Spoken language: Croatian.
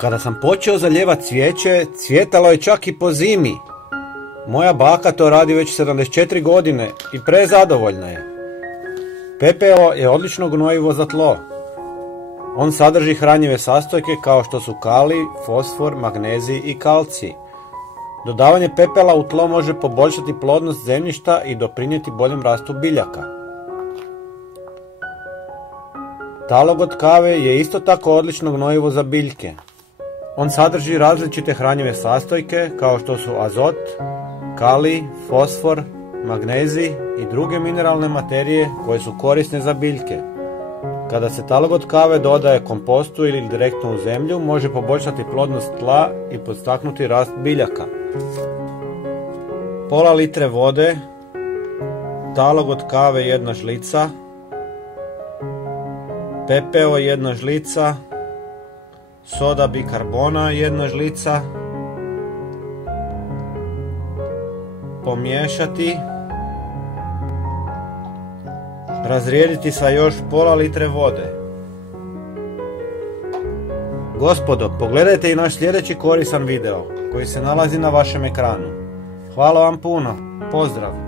Kada sam počeo zalijevati cvijeće, cvjetalo je čak i po zimi. Moja baka to radi već 74 godine i prezadovoljna je. Pepeo je odlično gnojivo za tlo. On sadrži hranjive sastojke kao što su kalij, fosfor, magnezij i kalcij. Dodavanje pepela u tlo može poboljšati plodnost zemljišta i doprinijeti boljem rastu biljaka. Talog od kave je isto tako odlično gnojivo za biljke. On sadrži različite hranjive sastojke kao što su azot, kalij, fosfor, magnezij i druge mineralne materije koje su korisne za biljke. Kada se talog od kave dodaje kompostu ili direktno u zemlju, može poboljšati plodnost tla i podstaknuti rast biljaka. Pola litre vode, talog od kave 1 žlica, pepeo 1 žlica, soda bikarbona 1 žlica, pomiješati, razrijediti sa još pola litre vode. Gospodo, pogledajte i naš sljedeći koristan video koji se nalazi na vašem ekranu. Hvala vam puno, pozdrav!